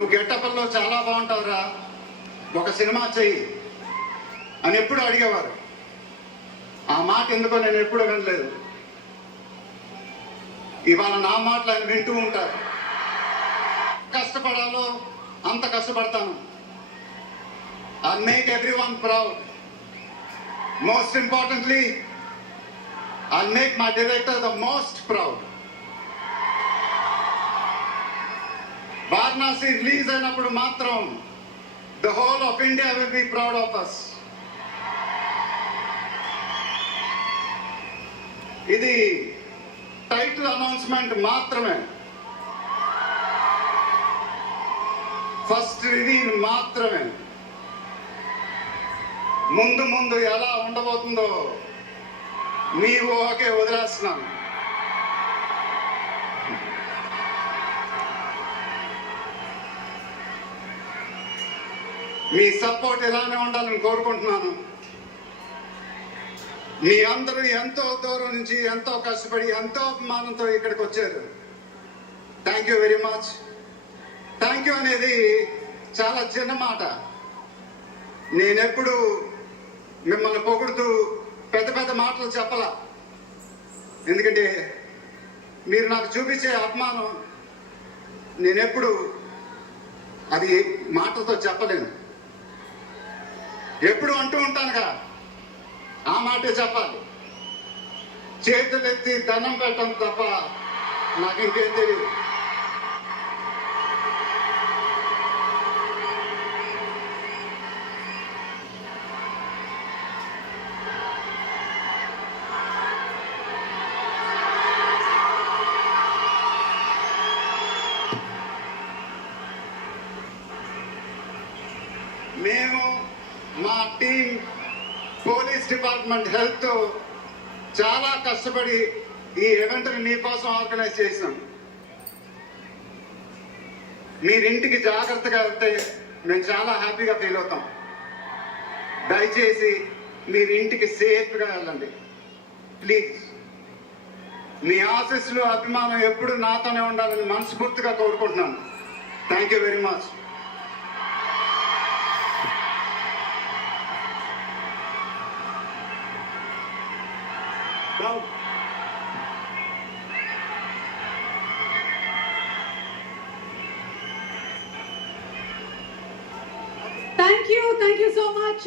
నువ్వు గెట్టపల్లో చాలా బాగుంటావురా, ఒక సినిమా చెయ్యి అని ఎప్పుడు అడిగేవారు. ఆ మాట ఎందుకో నేను ఎప్పుడు వినలేదు. ఇవాళ నా మాటలు ఆయన వింటూ ఉంటారు. కష్టపడాలో అంత కష్టపడతాను. I make everyone proud. Most importantly I make my director the most proud. Varanasi release అయినప్పుడు మాత్రం the whole of India will be proud of us. ఇది టైటిల్ అనౌన్స్మెంట్ మాత్రమే, ఫస్ట్ రివీల్ మాత్రమే. ముందు ముందు ఎలా ఉండబోతుందో మీ ఊహకే వదిలేస్తున్నాను. మీ సపోర్ట్ ఇలానే ఉండాలని కోరుకుంటున్నాను. మీ అందరూ ఎంతో దూరం నుంచి ఎంతో కష్టపడి ఎంతో అభిమానంతో ఇక్కడికి వచ్చారు. Thank you very much. Thank you అనేది చాలా చిన్న మాట. నేనెప్పుడు మిమ్మల్ని పొగుడుతూ పెద్ద పెద్ద మాటలు చెప్పలా, ఎందుకంటే మీరు నాకు చూపించే అభిమానం నేనెప్పుడు అది మాటలతో చెప్పలేను. ఎప్పుడు అంటూ ఉంటానుగా, ఆ మాటే చెప్పాలి. చేతులెత్తి దండం పెట్టడం తప్ప నాకు ఇంకేం తెలియదు. మేము మా టీం పోలీస్ డిపార్ట్మెంట్ హెల్త్ చాలా కష్టపడి ఈ ఈవెంట్ని మీకోసం ఆర్గనైజ్ చేసాం. మీరింటికి జాగ్రత్తగా వెళ్తే మేము చాలా హ్యాపీగా ఫీల్ అవుతాం. దయచేసి మీరు ఇంటికి సేఫ్గా వెళ్ళండి ప్లీజ్. మీ ఆశీస్సులు అభిమానం ఎప్పుడు నాతోనే ఉండాలని మనస్ఫూర్తిగా కోరుకుంటున్నాను. Thank you very much. Thank you so much.